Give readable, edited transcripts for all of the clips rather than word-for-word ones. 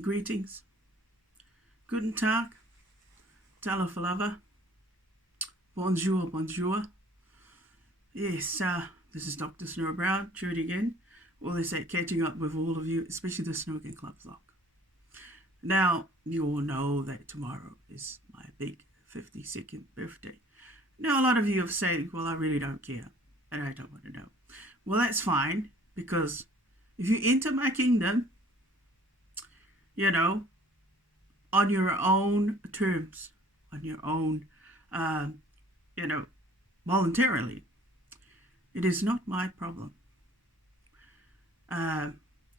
Greetings. Guten Tag. Talafalava. Bonjour, bonjour. Yes, this is Dr. Snow Brown, Trudy again. Well, they say catching up with all of you, especially the Snowkin Club flock. Now, you all know that tomorrow is my big 52nd birthday. Now, a lot of you have said, well, I really don't care, and I don't want to know. Well, that's fine, because if you enter my kingdom, on your own terms, on your own, voluntarily, it is not my problem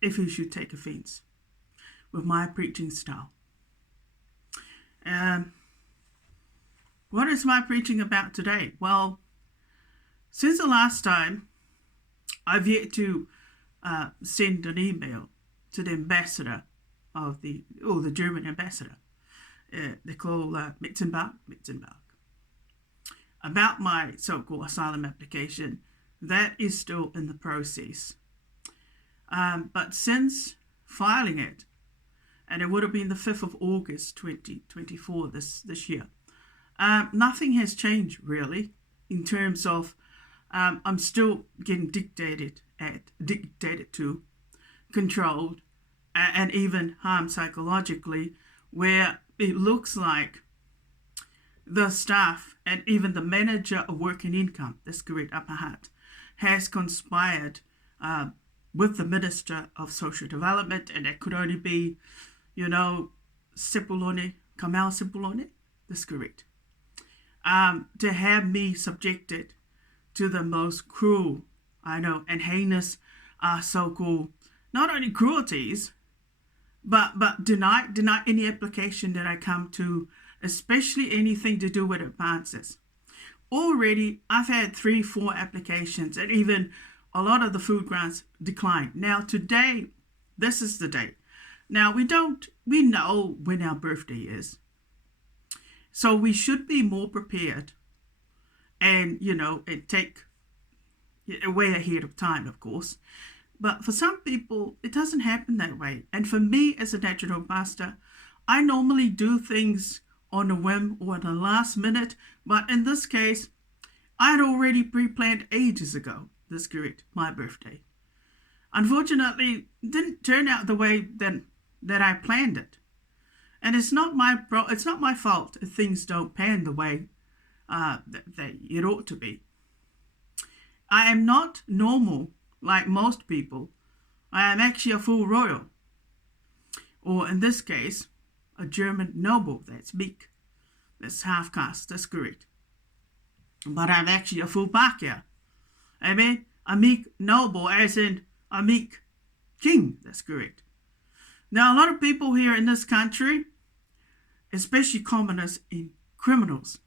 if you should take offense with my preaching style. What is my preaching about today? Well, since the last time, I've yet to send an email to the ambassador of the German ambassador. They call Mitzenbach, about my so-called asylum application. That is still in the process. But since filing it, and it would have been the 5th of August 2024 this year, nothing has changed really in terms of I'm still getting dictated to, controlled, and even harmed psychologically, where it looks like the staff and even the manager of work and income, that's correct, Upper Hutt, has conspired with the Minister of Social Development, and that could only be, Supeloni, Carmel Supeloni, that's correct, to have me subjected to the most cruel, and heinous so-called, not only cruelties, but deny any application that I come to, especially anything to do with advances. Already, I've had 3-4 applications, and even a lot of the food grants declined. Now, today, this is the date. Now, we know when our birthday is. So we should be more prepared and take way ahead of time, of course. But for some people, it doesn't happen that way. And for me, as a natural pastor, I normally do things on a whim or at the last minute. But in this case, I had already pre-planned ages ago. That's correct, my birthday. Unfortunately, it didn't turn out the way that I planned it. And it's not my fault if things don't pan the way that it ought to be. I am not normal like most people. I am actually a full royal. Or in this case, a German noble, that's meek. That's half caste, that's correct. But I'm actually a full Bakir. I mean, a meek noble, as in a meek king, that's correct. Now, a lot of people here in this country, especially commoners and criminals,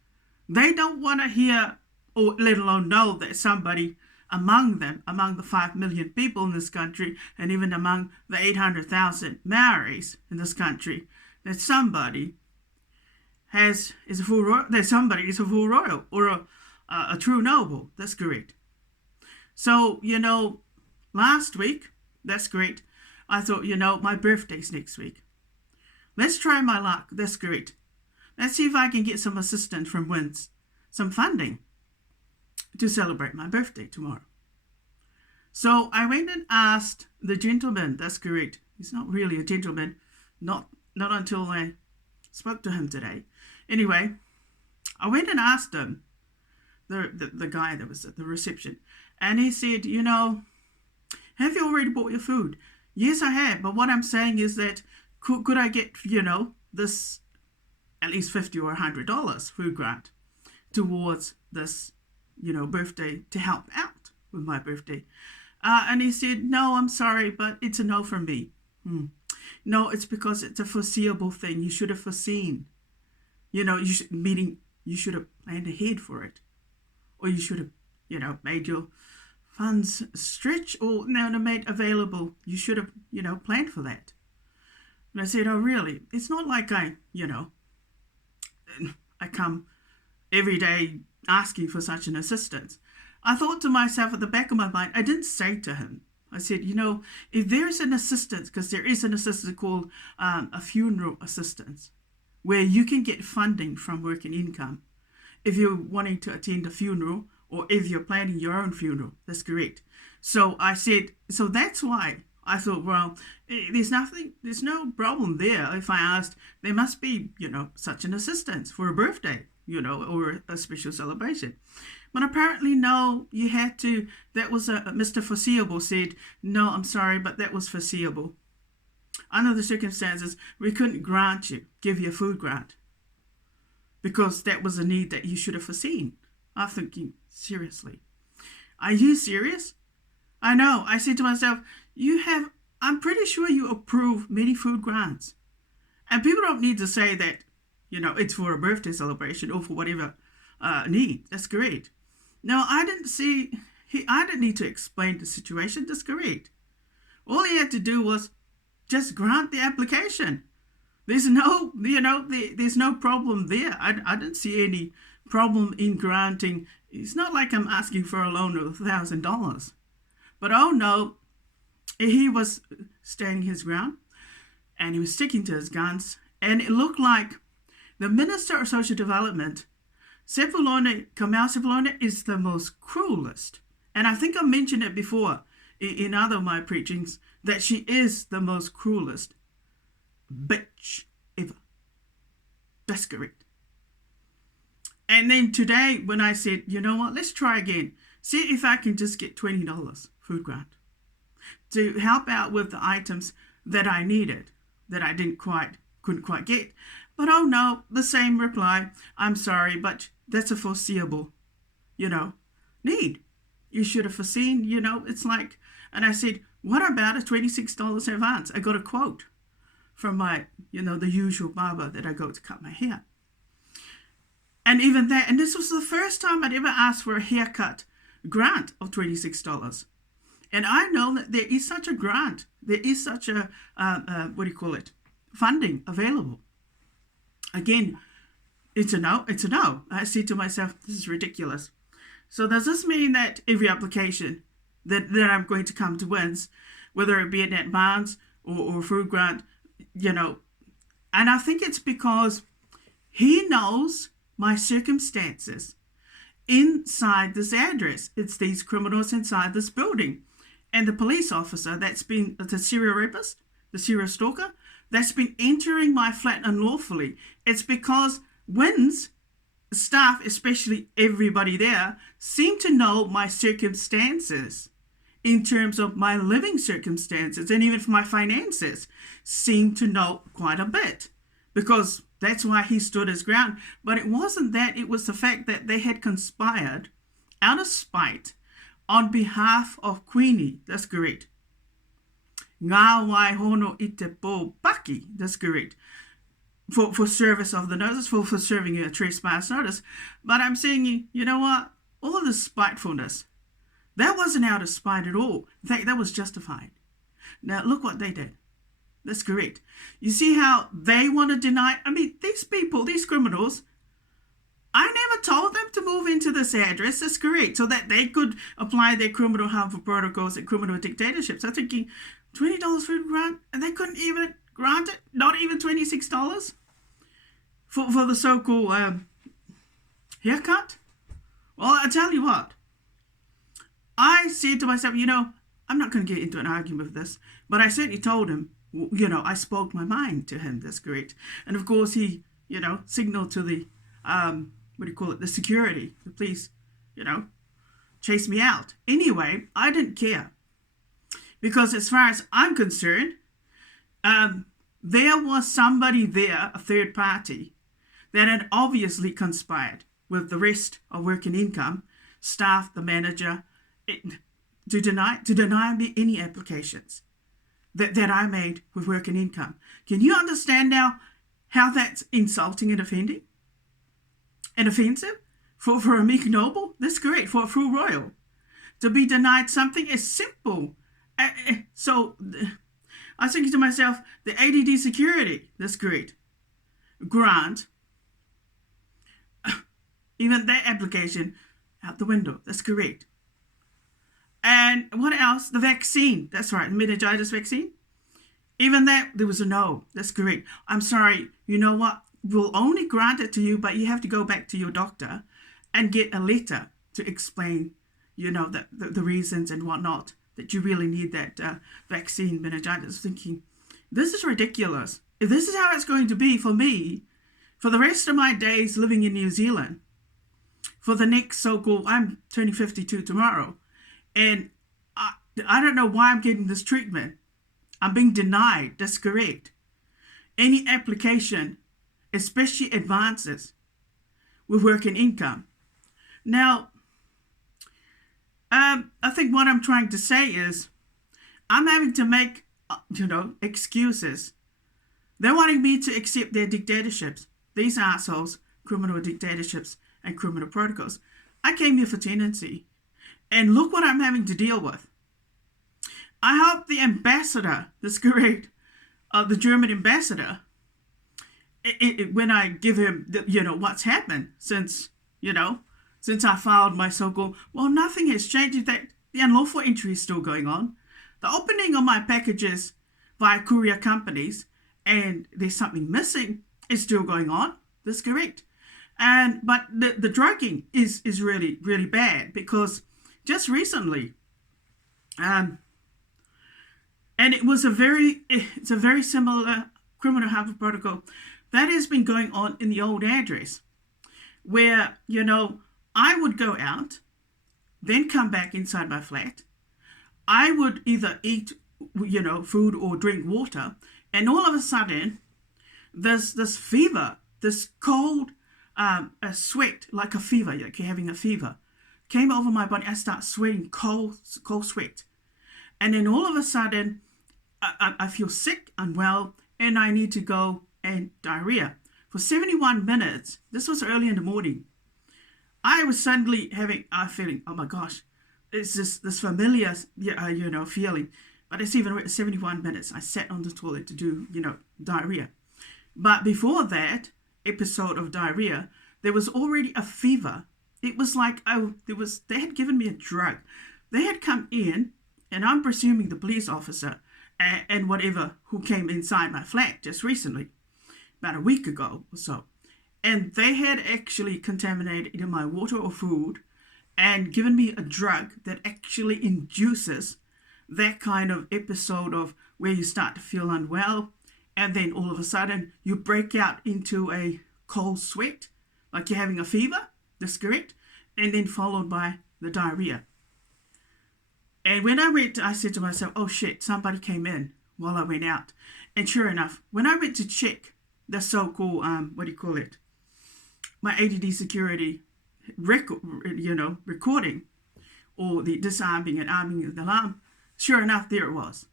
they don't want to hear, or let alone know, that somebody among the 5 million people in this country, and even among the 800,000 Maoris in this country, that somebody is a full royal, or a true noble. That's correct. So, last week, that's great. I thought, my birthday's next week. Let's try my luck. That's great. Let's see if I can get some assistance from Winz, some funding, to celebrate my birthday tomorrow. So I went and asked the gentleman, that's correct. He's not really a gentleman, not until I spoke to him today. Anyway, I went and asked him, the guy that was at the reception, and he said, have you already bought your food? Yes, I have, but what I'm saying is that could I get, this at least $50 or $100 food grant towards this, birthday, to help out with my birthday. And he said, no, I'm sorry, but it's a no from me. No, it's because it's a foreseeable thing. You should have foreseen. You should have planned ahead for it. Or you should have, made your funds stretch or made available. You should have, planned for that. And I said, oh, really? It's not like I come every day asking for such an assistance. I thought to myself at the back of my mind, I didn't say to him, I said, if there's an assistance, because there is an assistance called a funeral assistance, where you can get funding from working income if you're wanting to attend a funeral or if you're planning your own funeral. That's correct. So I said, so that's why I thought, well, there's no problem there. If I asked, there must be, such an assistance for a birthday, or a special celebration. But apparently, no, you had to, that was Mr. Foreseeable said, no, I'm sorry, but that was foreseeable. Under the circumstances, we couldn't give you a food grant, because that was a need that you should have foreseen. I'm thinking, seriously, are you serious? I know. I said to myself, I'm pretty sure you approve many food grants. And people don't need to say that, it's for a birthday celebration or for whatever need. That's great. No, I didn't need to explain the situation. That's correct. All he had to do was just grant the application. There's no, there's no problem there. I didn't see any problem in granting. It's not like I'm asking for a loan of $1,000. But oh no, he was standing his ground and he was sticking to his guns. And it looked like the Minister of Social Development, Carmel Supeloni, is the most cruelest. And I think I mentioned it before in other of my preachings, that she is the most cruelest bitch ever. That's correct. And then today when I said, you know what, let's try again. See if I can just get $20 food grant to help out with the items that I needed, that I couldn't quite get. But oh no, the same reply. I'm sorry, but that's a foreseeable, need. You should have foreseen, it's like, and I said, what about a $26 advance? I got a quote from my, the usual barber that I go to cut my hair. And even that, and this was the first time I'd ever asked for a haircut grant of $26. And I know that there is such a grant. There is such a, funding available. Again, it's a no. I say to myself, this is ridiculous. So does this mean that every application that I'm going to come to Winz, whether it be an advance or food grant, and I think it's because he knows my circumstances inside this address. It's these criminals inside this building. And the police officer that's been the serial rapist, the serial stalker, that's been entering my flat unlawfully. It's because Winz staff, especially everybody there, seem to know my circumstances in terms of my living circumstances, and even for my finances, seem to know quite a bit, because that's why he stood his ground. But it wasn't that, it was the fact that they had conspired out of spite on behalf of Queenie. That's correct. Ngā wai hono i te pō paki. That's correct. For service of the notice, for serving a trespass notice. But I'm saying, you know what? All of this spitefulness, that wasn't out of spite at all. In fact, that was justified. Now, look what they did. That's correct. You see how they want to deny? I mean, these people, these criminals, I never told them to move into this address. That's correct. So that they could apply their criminal harmful protocols and criminal dictatorships. I'm thinking, $20 food grant, and they couldn't even grant it? Not even $26 for the so-called haircut? Well, I tell you what. I said to myself, I'm not going to get into an argument with this, but I certainly told him, I spoke my mind to him. That's correct. And of course, he, signaled to the, the security, the police, chase me out. Anyway, I didn't care. Because as far as I'm concerned, there was somebody there, a third party, that had obviously conspired with the rest of working income, staff, the manager, to deny me any applications that I made with working income. Can you understand now how that's insulting and offending? And offensive? For a meek noble? That's correct. For a full royal. To be denied something as simple. So I was thinking to myself, the ADD security, that's correct. Grant, even that application out the window, that's correct. And what else? The vaccine. That's right, the meningitis vaccine. Even that, there was a no. That's correct. I'm sorry. You know what? We'll only grant it to you, but you have to go back to your doctor and get a letter to explain, the reasons and whatnot that you really need that vaccine meningitis. Thinking, this is ridiculous. If this is how it's going to be for me, for the rest of my days living in New Zealand, for the next so-called, I'm turning 52 tomorrow, and I don't know why I'm getting this treatment. I'm being denied. That's correct. Any application, especially advances with work and income. Now, I think what I'm trying to say is I'm having to make, excuses. They're wanting me to accept their dictatorships. These assholes, criminal dictatorships and criminal protocols. I came here for tenancy. And look what I'm having to deal with. I hope the ambassador, that's correct, the German ambassador, when I give him, what's happened since I filed my so-called, well, nothing has changed. In fact, the unlawful entry is still going on. The opening of my packages via courier companies, and there's something missing, is still going on. That's correct. But the drugging is really, really bad, because just recently, and it's a very similar criminal harbour protocol that has been going on in the old address, where, I would go out, then come back inside my flat. I would either eat, food or drink water, and all of a sudden, this fever, this cold a sweat, like a fever, like you're having a fever, came over my body. I start sweating cold sweat. And then all of a sudden, I feel sick, unwell, and I need to go and diarrhea. For 71 minutes, this was early in the morning, I was suddenly having a feeling, oh my gosh, it's this familiar, feeling. But it's even 71 minutes. I sat on the toilet to do, diarrhea. But before that episode of diarrhea, there was already a fever. It was like, they had given me a drug. They had come in, and I'm presuming the police officer and whatever who came inside my flat just recently, about a week ago or so. And they had actually contaminated either my water or food and given me a drug that actually induces that kind of episode of where you start to feel unwell, and then all of a sudden you break out into a cold sweat, like you're having a fever, that's correct, and then followed by the diarrhea. And when I went, I said to myself, oh shit, somebody came in while I went out. And sure enough, when I went to check the so-called, my ADD security recording, or the disarming and arming of the alarm, sure enough, there it was.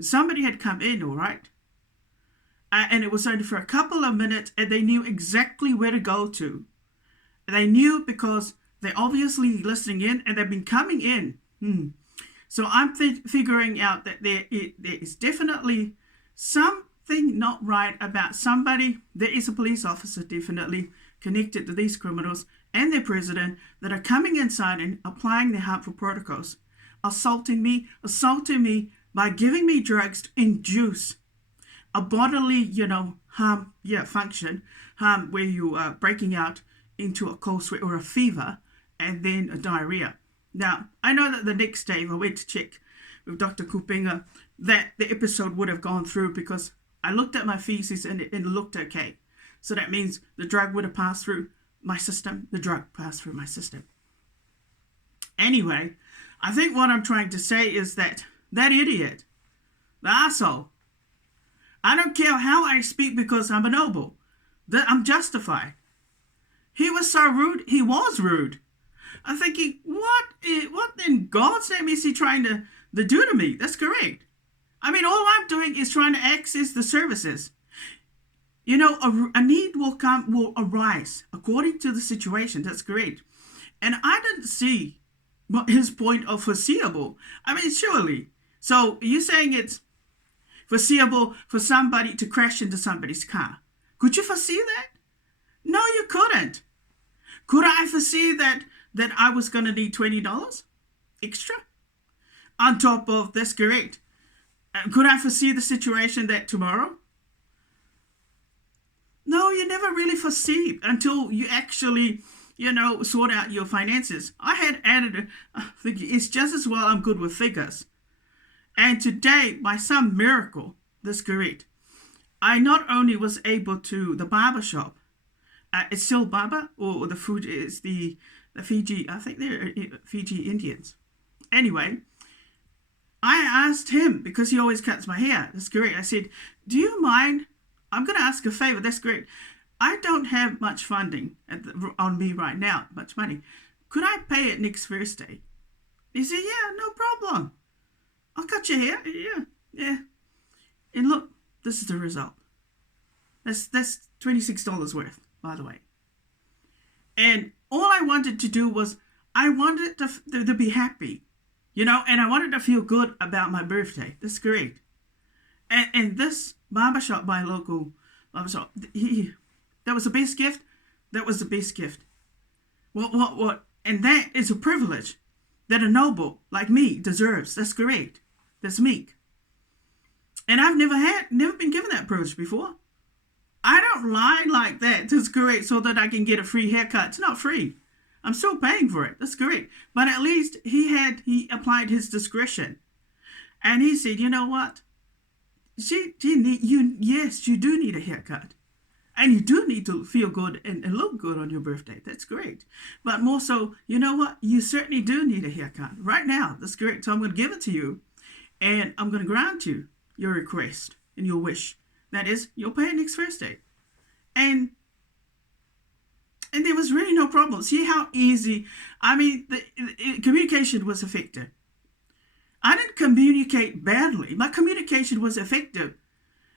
Somebody had come in, all right, and it was only for a couple of minutes, and they knew exactly where to go to. They knew because they're obviously listening in, and they've been coming in. So I'm figuring out that there is definitely something not right about somebody. There is a police officer definitely connected to these criminals and their president that are coming inside and applying their harmful protocols, assaulting me by giving me drugs to induce a bodily, harm, function, where you are breaking out into a cold sweat or a fever and then a diarrhea. Now, I know that the next day, if I went to check with Dr. Kupinga, that the episode would have gone through because I looked at my feces and it looked okay. So that means the drug would have passed through my system. The drug passed through my system. Anyway, I think what I'm trying to say is that idiot, the asshole, I don't care how I speak because I'm a noble, that I'm justified. He was so rude. He was rude. I'm thinking, what in God's name is he trying to do to me? That's correct. I mean, all I'm doing is trying to access the services. A need will arise according to the situation. That's correct. And I didn't see his point of foreseeable. I mean, surely. So you're saying it's foreseeable for somebody to crash into somebody's car. Could you foresee that? No, you couldn't. Could I foresee that I was going to need $20? extra on top of that's correct. Could I foresee the situation that tomorrow? No, you never really foresee until you actually, sort out your finances. I had added, it's just as well I'm good with figures. And today, by some miracle, that's correct, I not only was able to, the barber shop, it's still barber, or the food is the Fiji, I think they're Fiji Indians. Anyway, I asked him, because he always cuts my hair, that's correct, I said, do you mind, I'm going to ask a favor, that's correct, I don't have much funding on me right now, much money. Could I pay it next Thursday? He said, yeah, no problem. I'll cut your hair. Yeah. And look, this is the result. That's $26 worth, by the way. And all I wanted to do was, I wanted to be happy, and I wanted to feel good about my birthday. That's great. And this barbershop, my local barbershop, that was the best gift. That was the best gift. What? And that is a privilege that a noble like me deserves. That's great. That's meek. And I've never been given that privilege before. I don't lie like that. That's correct. So that I can get a free haircut. It's not free. I'm still paying for it. That's correct. But at least he applied his discretion. And he said, you know what? Yes, you do need a haircut. And you do need to feel good and look good on your birthday. That's great. But more so, you know what? You certainly do need a haircut right now. That's correct. So I'm going to give it to you. And I'm going to grant you your request and your wish. That is, you'll pay it next Thursday. And there was really no problem. See how easy, the communication was effective. I didn't communicate badly. My communication was effective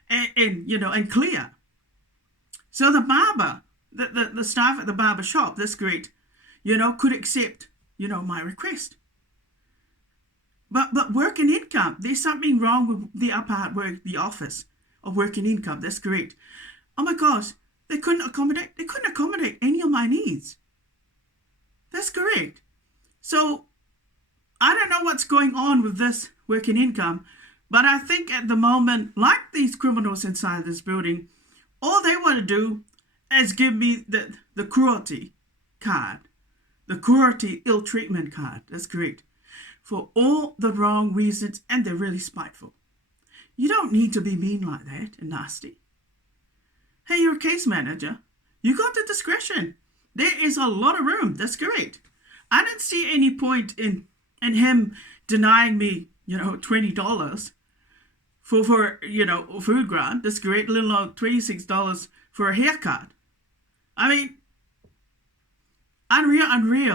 and clear. So the barber, the staff at the barber shop, that's great, could accept, my request. But work and income, there's something wrong with the upper work, the office of work and income. That's correct. Oh my gosh, they couldn't accommodate any of my needs. That's correct. So I don't know what's going on with this work and income, but I think at the moment, like these criminals inside this building, all they want to do is give me the cruelty card, the cruelty ill treatment card. That's correct. For all the wrong reasons, and they're really spiteful. You don't need to be mean like that and nasty. Hey, you're a case manager. You got the discretion. There is a lot of room. That's correct. I didn't see any point in him denying me, $20 for food grant. That's great. Little old $26 for a haircut. Unreal.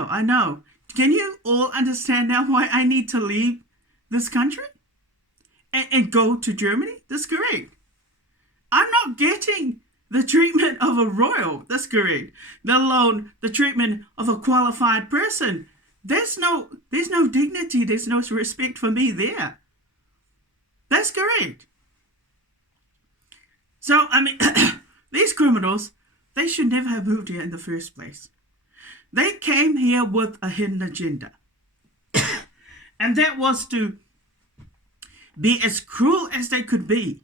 I know. Can you all understand now why I need to leave this country and go to Germany? That's correct. I'm not getting the treatment of a royal. That's correct. Let alone the treatment of a qualified person. There's no dignity. There's no respect for me there. That's correct. So, these criminals, they should never have moved here in the first place. They came here with a hidden agenda. And that was to be as cruel as they could be.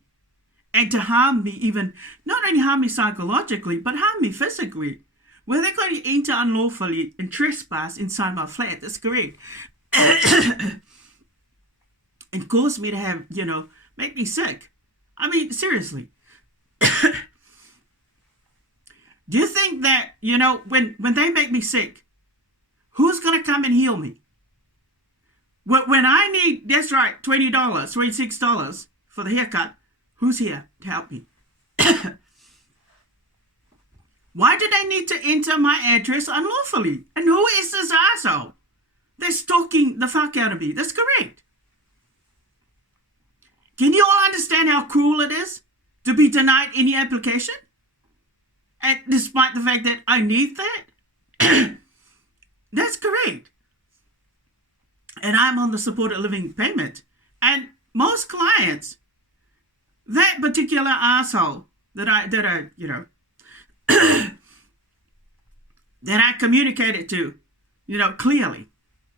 And to harm me even, not only harm me psychologically, but harm me physically. Where they're going to enter unlawfully and trespass inside my flat. That's correct. And cause me to have, make me sick. Seriously. Do you think that, when they make me sick, who's going to come and heal me? When I need, that's right, $20, $26 for the haircut, who's here to help me? Why do they need to enter my address unlawfully? And who is this asshole? They're stalking the fuck out of me. That's correct. Can you all understand how cruel it is to be denied any application? And despite the fact that I need that? That's correct. And I'm on the supported living payment. And most clients, that particular asshole that I that I communicated to, clearly,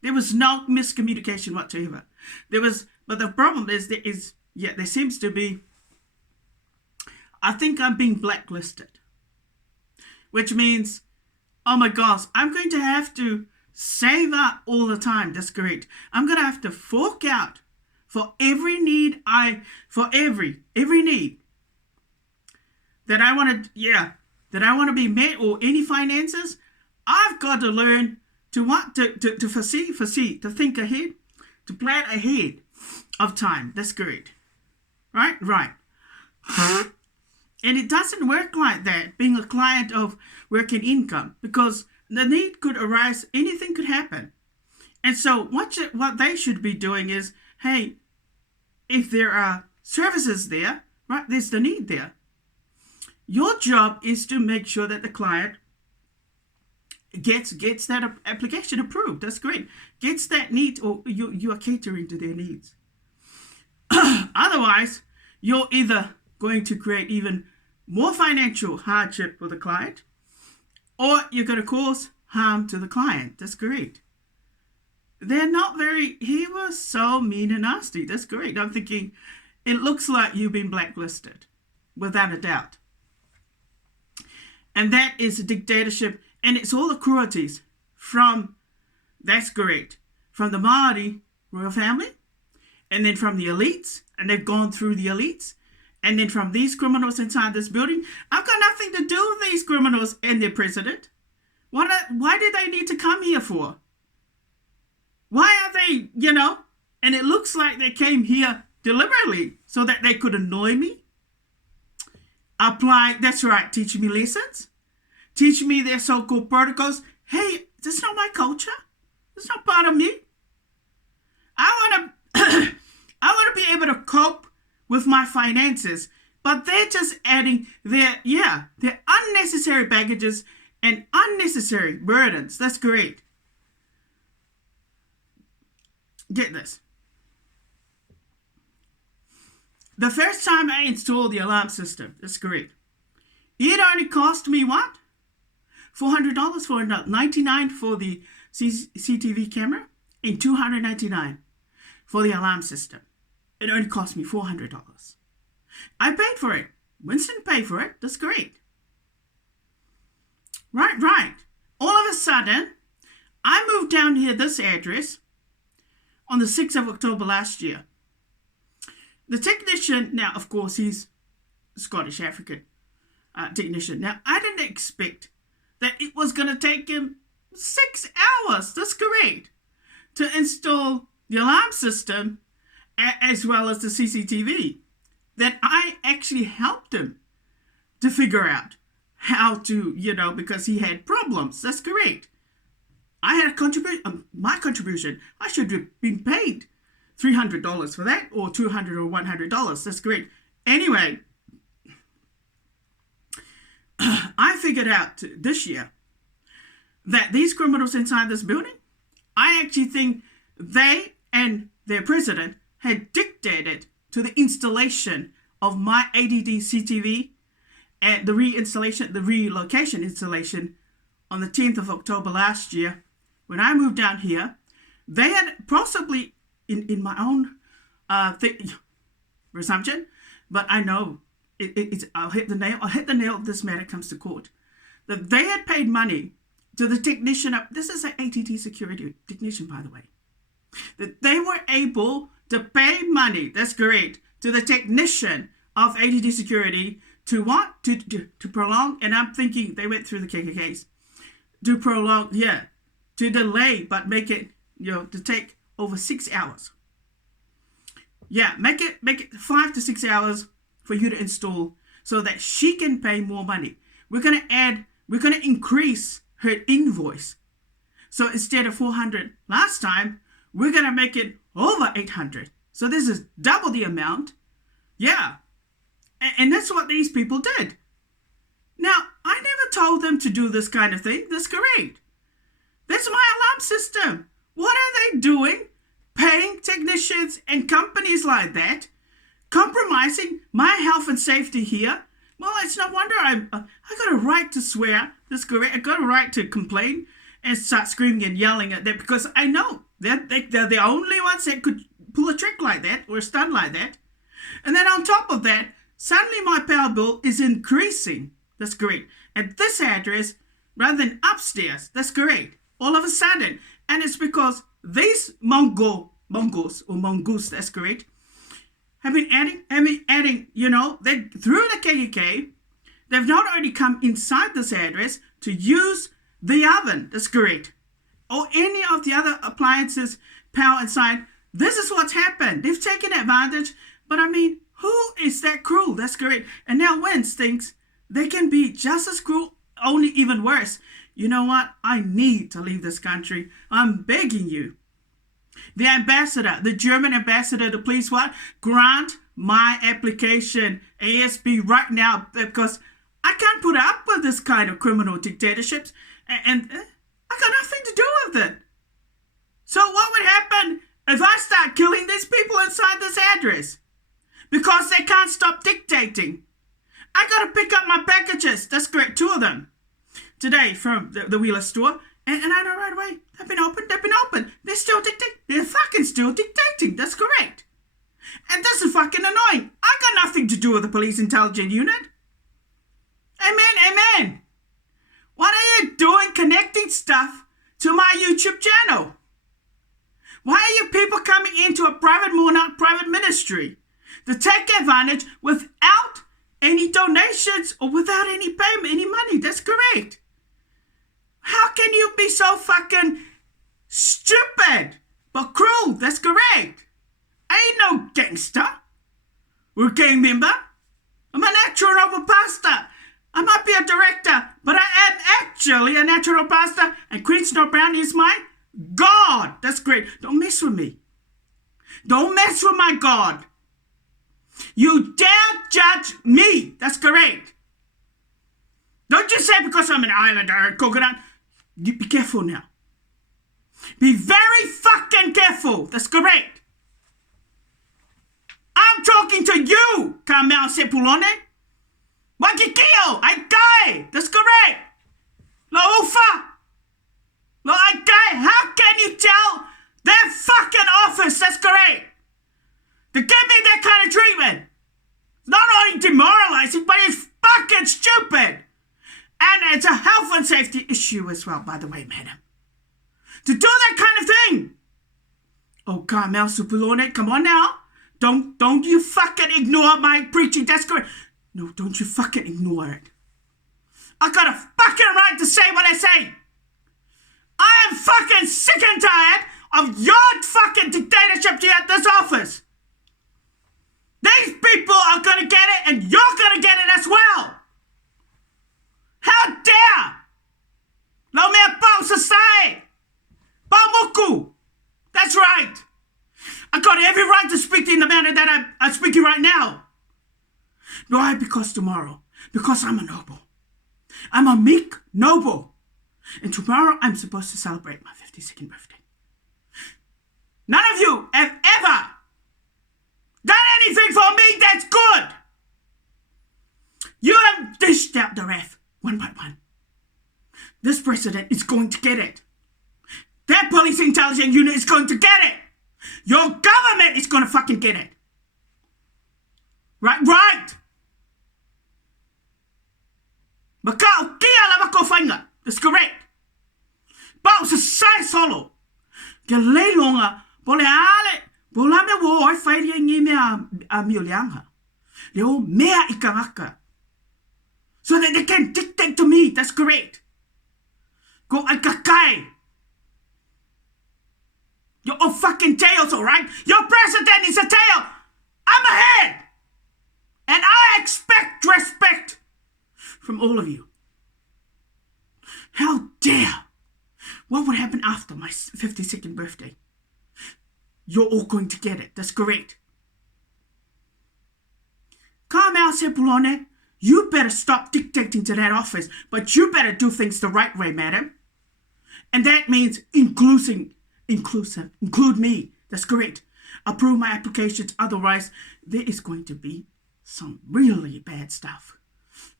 There was no miscommunication whatsoever. But the problem is, there seems to be, I think I'm being blacklisted, which means, oh my gosh, I'm going to have to save up all the time. That's correct. I'm going to have to fork out for every need every need that I want to be met, or any finances. I've got to learn to foresee, to think ahead, to plan ahead of time. That's correct. Right. And it doesn't work like that, being a client of working income, because the need could arise, anything could happen. And so what they should be doing is, hey, if there are services there, right, there's the need there. Your job is to make sure that the client gets that application approved. That's great. Gets that need, or you are catering to their needs. Otherwise, you're either going to create even more financial hardship for the client, or you're going to cause harm to the client. That's great. He was so mean and nasty. That's great. I'm thinking, it looks like you've been blacklisted, without a doubt. And that is a dictatorship, and it's all the cruelties that's correct, from the Māori royal family, and then from the elites, and they've gone through the elites, and then from these criminals inside this building. I've got nothing to do with these criminals and their president. Why did they need to come here for? Why are they, and it looks like they came here deliberately so that they could annoy me. That's right, teach me lessons. Teach me their so-called protocols. Hey, that's not my culture. That's not part of me. I want to be able to cope with my finances, but they're just adding their unnecessary baggages and unnecessary burdens. That's great. Get this. The first time I installed the alarm system, that's correct, it only cost me what? $400, $499 for the CCTV camera, and $299 for the alarm system. It only cost me $400. I paid for it. Winston paid for it. That's great. Right. All of a sudden, I moved down here, this address, on the 6th of October last year. The technician, now, of course, he's Scottish African technician. Now, I didn't expect that it was going to take him 6 hours, that's correct, to install the alarm system as well as the CCTV. That I actually helped him to figure out how to, because he had problems. That's correct. I had my contribution. I should have been paid $300 for that, or $200 or $100. That's great. Anyway, I figured out this year that these criminals inside this building, I actually think they and their president had dictated to the installation of my ADD CTV and the relocation installation on the 10th of October last year. When I moved down here, they had possibly, in my own presumption, but I know I'll hit the nail if this matter comes to court, that they had paid money to the technician. This is an ATT security technician, by the way. That they were able to pay money, that's great, to the technician of ATT security to what? To prolong, and I'm thinking they went through the KKKs, to prolong, to delay, but make it, to take over 6 hours. Make it 5 to 6 hours for you to install so that she can pay more money. We're going to increase her invoice. So instead of $400 last time, we're going to make it over $800. So this is double the amount. Yeah. And that's what these people did. Now, I never told them to do this kind of thing. That's correct. That's my alarm system. What are they doing? Paying technicians and companies like that, compromising my health and safety here. Well, it's no wonder I got a right to swear. That's correct. I got a right to complain and start screaming and yelling at them, because I know They're the only ones that could pull a trick like that or a stunt like that. And then on top of that, suddenly my power bill is increasing. That's great. At this address, rather than upstairs. That's great. All of a sudden. And it's because these mongoose, that's great, have been adding, they through the KKK, they've not only come inside this address to use the oven. That's great. Or any of the other appliances, power inside. This is what's happened. They've taken advantage. But I mean, who is that cruel? That's great. And now Winz thinks they can be just as cruel, only even worse. You know what? I need to leave this country. I'm begging you. The ambassador, the German ambassador, to please what? Grant my application ASB right now, because I can't put up with this kind of criminal dictatorships, and I got nothing to do with it. So what would happen if I start killing these people inside this address? Because they can't stop dictating. I got to pick up my packages. That's great. 2 of them today from the Wheeler store. And I know right away. They've been open. They're still dictating. They're fucking still dictating. That's correct. And this is fucking annoying. I got nothing to do with the police intelligence unit. Amen. What are you doing connecting stuff to my YouTube channel? Why are you people coming into a private ministry to take advantage without any donations or without any payment, any money? That's correct. How can you be so fucking stupid but cruel? That's correct. I ain't no gangster or gang member. I'm a natural pastor. I might be a director, but I am actually a natural pastor, and Queen Snow Brown is my God. That's great. Don't mess with me. Don't mess with my God. You dare judge me. That's correct. Don't just say because I'm an islander, coconut. You be careful now. Be very fucking careful. That's correct. I'm talking to you, Carmel Supeloni. Wakikio, I die. That's correct. Lo ufa. Lo I die. How can you tell their fucking office? That's correct. To give me that kind of treatment. It's not only demoralizing, but it's fucking stupid. And it's a health and safety issue as well, by the way, madam. To do that kind of thing. Oh, Carmel Supeloni, come on now. Don't you fucking ignore my preaching. That's correct. No, don't you fucking ignore it. I got a fucking right to say what I say. I am fucking sick and tired of your fucking dictatorship here at this office. These people are gonna get it, and you're gonna get it as well. How dare! Lo mea pau sasai! Pau muku! That's right. I got every right to speak in the manner that I'm speaking right now. Why? Because tomorrow. Because I'm a noble. I'm a meek noble. And tomorrow I'm supposed to celebrate my 52nd birthday. None of you have ever done anything for me that's good. You have dished out the wrath one by one. This president is going to get it. That police intelligence unit is going to get it. Your government is going to fucking get it. Right. Makao kia la mako whainga. That's correct. Pao sa sai solo. Ke leilonga pole ale. Pola me wo oi whairia ngi mea a miolianga. Leo mea ikangaka. So that they can dictate to me. That's correct. Go ai kakai. You're all fucking tails, alright? Your president is a tail. I'm a head. And I expect respect from all of you. How dare? What would happen after my 52nd birthday? You're all going to get it. That's correct. Carmel Supeloni, you better stop dictating to that office, but you better do things the right way, madam. And that means include me. That's correct. Approve my applications. Otherwise, there is going to be some really bad stuff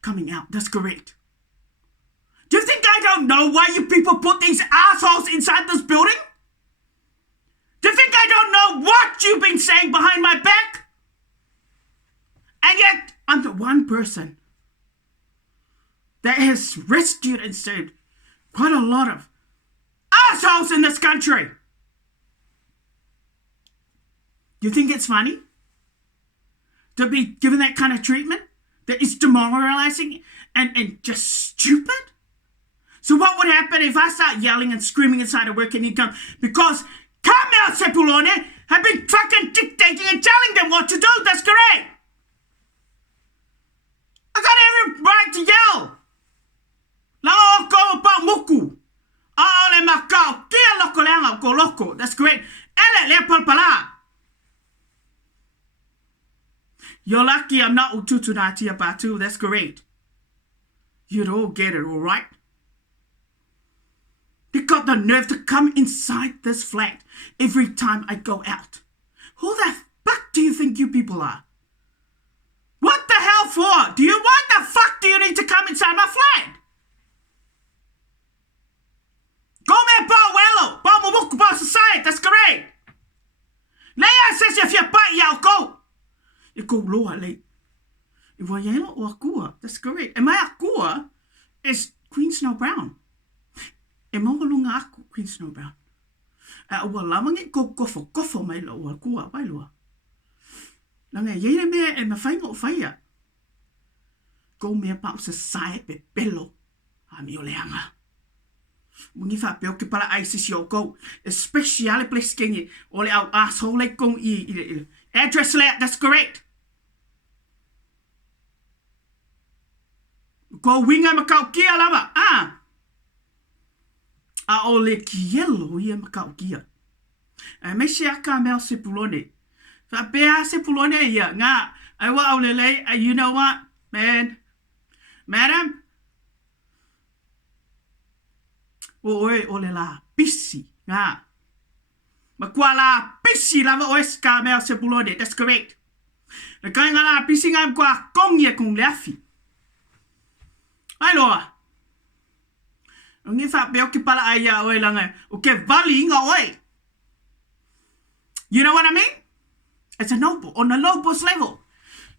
coming out. That's correct. Do you think I don't know why you people put these assholes inside this building? I don't know what you've been saying behind my back. And yet, I'm the one person that has rescued and saved quite a lot of assholes in this country. You think it's funny to be given that kind of treatment that is demoralizing and just stupid? So what would happen if I start yelling and screaming inside a working income because Carmel Supeloni have been fucking dictating and telling them what to do? That's correct. I got every right to yell. Lao ko pa muku. Ale makau kia loko leanga ko loko. That's great. Ele le palpala. You're lucky I'm not ututunati abatu. That's great. You'd all get it, all right? They got the nerve to come inside this flat every time I go out. Who the fuck do you think you people are? What the hell for? What the fuck do you need to come inside my flat? Go me pa welo, pa mumuku pa society, that's great. Leia says if you bite yao go. You go lower late. If I yellow or akua, that's great. And my akua is Queen Snow Brown. E maulunga aku Queen Snow Brown. Ua lamangi ko kofo mai lo ua kua vai loa. Langa yere mea e mawhainga o whaia. Ko mea pao sa sae pe pelo. A mi o leanga. Mungi wha peo ke pala ISIS yo ko. Especially place kengi. Ole au asshole kong I. Address le, that's correct. Ko winga makau kia lava. A ole kielo ia makau kia. Me se a Carmel Supeloni. Fa bea Supeloni ia nga. I wa ole you know what, man? Madam? Oe ole la pisi nga. Makuala pisi lava oes Carmel Supeloni. That's correct. Na kai nga la pisi nga kwa kongia kung leafi. Ai loa. Ngi fa beo ki pala aya oe langa. Okay, vali nga oe. You know what I mean? It's a noble, on the nobles level.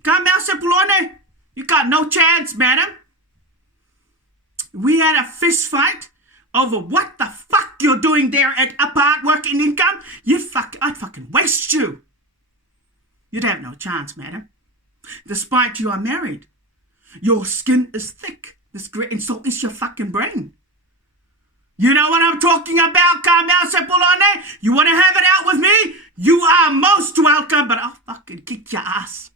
Carmel Supeloni, you got no chance, madam. We had a fist fight over what the fuck you're doing there at apart working income. I'd fucking waste you. You'd have no chance, madam. Despite you are married. Your skin is thick. This great, and so is your fucking brain. You know what I'm talking about, Carmel Supeloni? You want to have it out with me? You are most welcome, but I'll fucking kick your ass.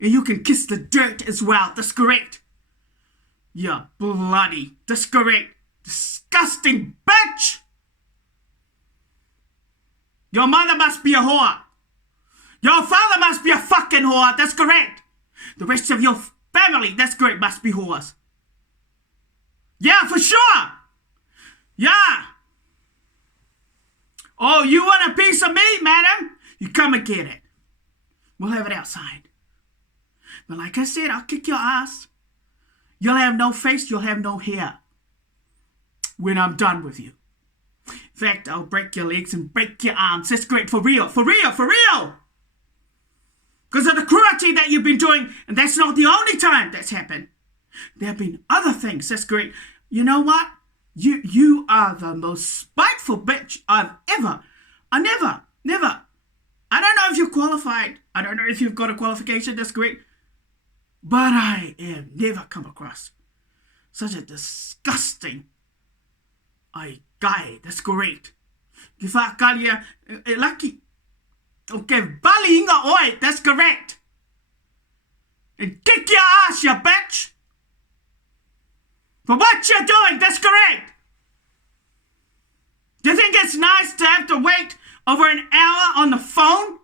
And you can kiss the dirt as well. That's correct. You bloody, that's correct. Disgusting bitch. Your mother must be a whore. Your father must be a fucking whore. That's correct. The rest of your family, that's great, must be whores. Yeah, for sure. Yeah. Oh, you want a piece of me, madam? You come and get it. We'll have it outside. But like I said, I'll kick your ass. You'll have no face, you'll have no hair. When I'm done with you. In fact, I'll break your legs and break your arms. That's great, for real, for real, for real. Because of the cruelty that you've been doing, and that's not the only time that's happened. There have been other things. That's great. You know what? You are the most spiteful bitch I've ever. I never. I don't know if you're qualified. I don't know if you've got a qualification. That's great. But I have never come across such a disgusting guy. That's great. Kifa kalia lucky. Okay, balinga oi. That's correct. And kick your ass, you bitch. For what you're doing, that's correct. Do you think it's nice to have to wait over an hour on the phone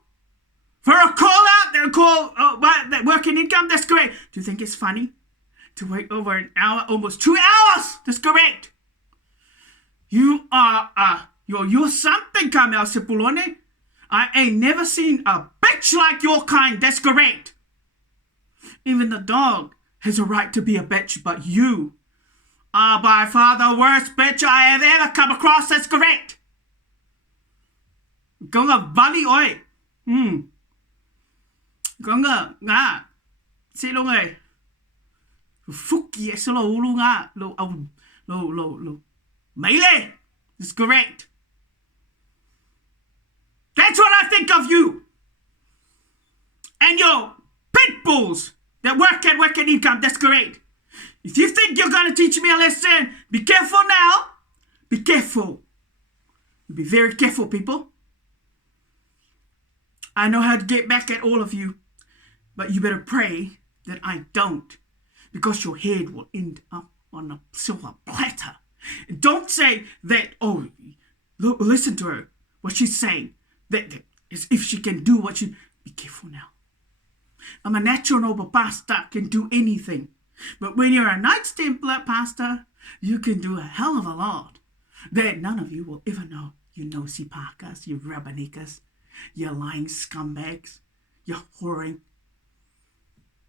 for a call out? That working income, that's correct. Do you think it's funny to wait over an hour, almost 2 hours? That's correct. You are you're something, Carmel Supeloni. I ain't never seen a bitch like your kind. That's correct. Even the dog has a right to be a bitch, but you are by far the worst bitch I have ever come across. That's correct. Có ngờ vali oi. Có ngờ ngã. Xin luôn rồi. Phúc kia số lâu luôn á. Lâu ông. Lâu. Mấy lê. It's correct. That's what I think of you. And your pit bulls that work at income. That's great. If you think you're going to teach me a lesson, be careful now. Be careful. Be very careful, people. I know how to get back at all of you, but you better pray that I don't, because your head will end up on a silver platter. And don't say that, oh, listen to her, what she's saying, that is if she can do what she... Be careful now. I'm a natural noble pastor, can do anything. But when you're a Knights Templar pastor, you can do a hell of a lot that none of you will ever know. You nosy parkas, you rubberneckers, you lying scumbags, you whoring.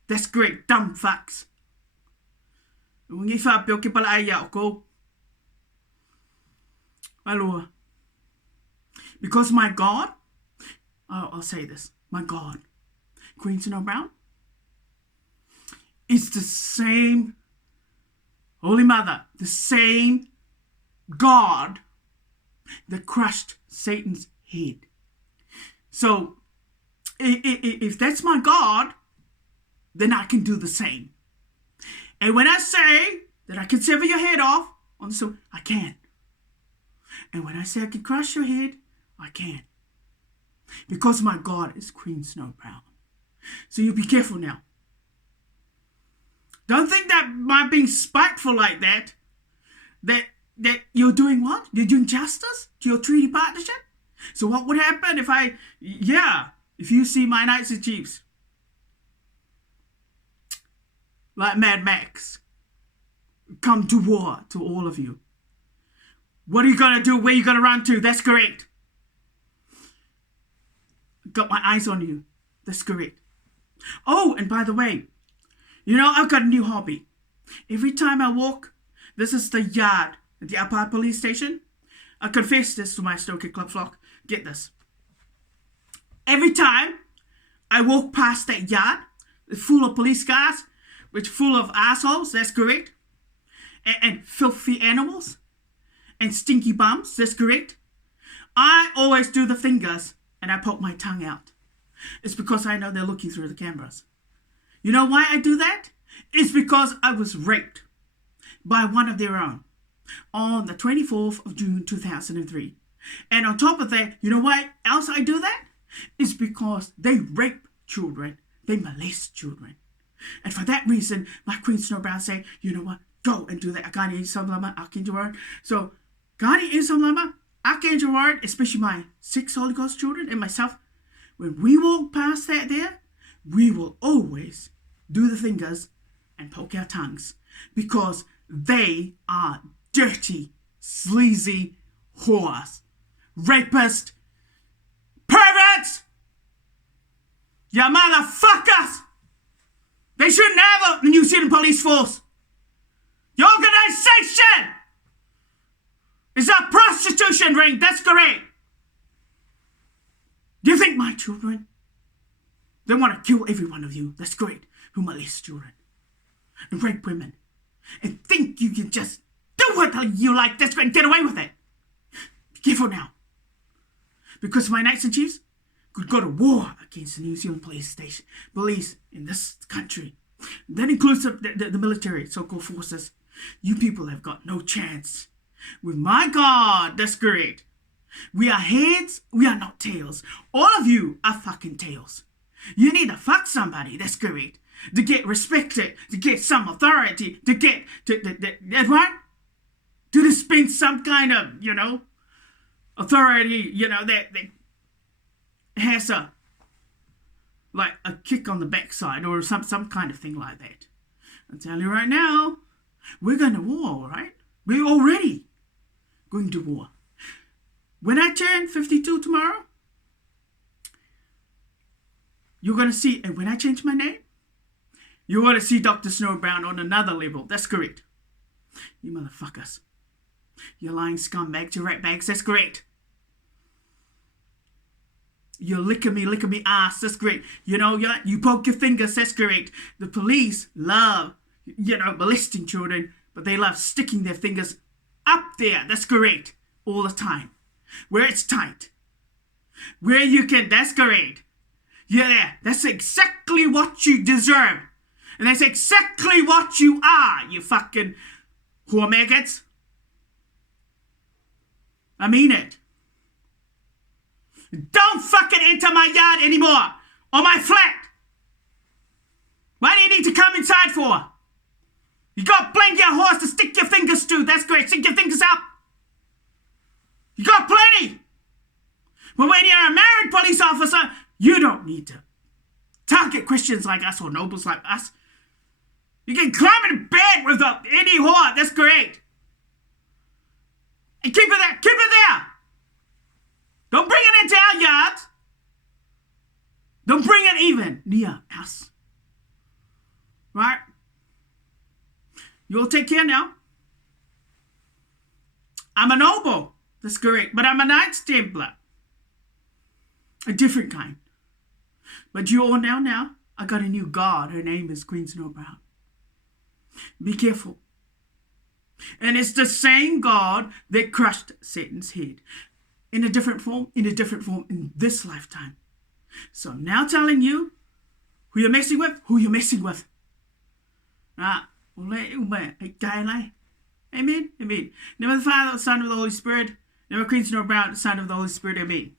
That's great, dumb fucks. Because my God, I'll say this, my God, Queen Snow Brown, is the same Holy Mother, the same God that crushed Satan's head. So, if that's my God, then I can do the same. And when I say that I can sever your head off, I can. And when I say I can crush your head, I can. Because my God is Queen Snow Brown. So you be careful now. Don't think that by being spiteful like that you're doing what? You're doing justice to your treaty partnership? So what would happen if you see my Knights and Chiefs, like Mad Max, come to war to all of you? What are you going to do? Where are you going to run to? That's correct. Got my eyes on you. That's correct. Oh, and by the way, I've got a new hobby. Every time I walk, this is the yard at the Upper Police Station. I confess this to my Stoker Club flock. Get this. Every time I walk past that yard, it's full of police cars, which full of assholes, that's correct, and filthy animals, and stinky bums, that's correct. I always do the fingers, and I poke my tongue out. It's because I know they're looking through the cameras. You know why I do that? It's because I was raped by one of their own on the 24th of June 2003. And on top of that, you know why else I do that? It's because they rape children, they molest children. And for that reason, my Queen Snow Brown say, you know what, go and do that. Agani Isam Lama, Archangel Ward. So, Gani Isam Lama, Archangel Ward, especially my 6 Holy Ghost children and myself, when we walk past that there, we will always do the fingers and poke our tongues, because they are dirty, sleazy whores, rapists, perverts, you motherfuckers. They shouldn't have a New Zealand police force. The organization is a prostitution ring, that's correct. Do you think my children, they want to kill every one of you, that's great, who molest children and rape women, and think you can just do what you like, that's great, get away with it? Be careful now. Because my Knights and Chiefs could go to war against the New Zealand police in this country. That includes the military, so-called forces. You people have got no chance. With my God, that's correct. We are heads, we are not tails. All of you are fucking tails. You need to fuck somebody, that's correct, to get respected, to get some authority, to get, what? To dispense some kind of, authority, that has a kick on the backside or some kind of thing like that. I'll tell you right now, we're going to war, right? We're already going to war. When I turn 52 tomorrow, you're going to see, and when I change my name, you're going to see Dr. Snow Brown on another level. That's correct. You motherfuckers. You lying scumbags, you ratbags, that's correct. You licking me ass, that's great. You poke your fingers, that's great. The police love, molesting children, but they love sticking their fingers up there, that's great, all the time. Where it's tight. Where you can, that's great. Yeah, that's exactly what you deserve. And that's exactly what you are, you fucking whore maggots. I mean it. Don't fucking enter my yard anymore, or my flat. Why do you need to come inside for? You got plenty of horse to stick your fingers to, that's great, stick your fingers up. You got plenty. But when you're a married police officer, you don't need to target Christians like us or nobles like us. You can climb in bed with any whore, that's great. And keep it there. Don't bring it into our yards. Don't bring it even near us. Right? You'll take care now. I'm a noble. That's correct. But I'm a Knights Templar. A different kind. But you all now, I got a new god. Her name is Queen Snowbrown. Be careful. And it's the same God that crushed Satan's head. In a different form, in this lifetime. So I'm now telling you who you're messing with. Amen. Amen. Name of the Father, the Son, of the Holy Spirit. Name of Queen Snowbrown, Son of the Holy Spirit. Amen.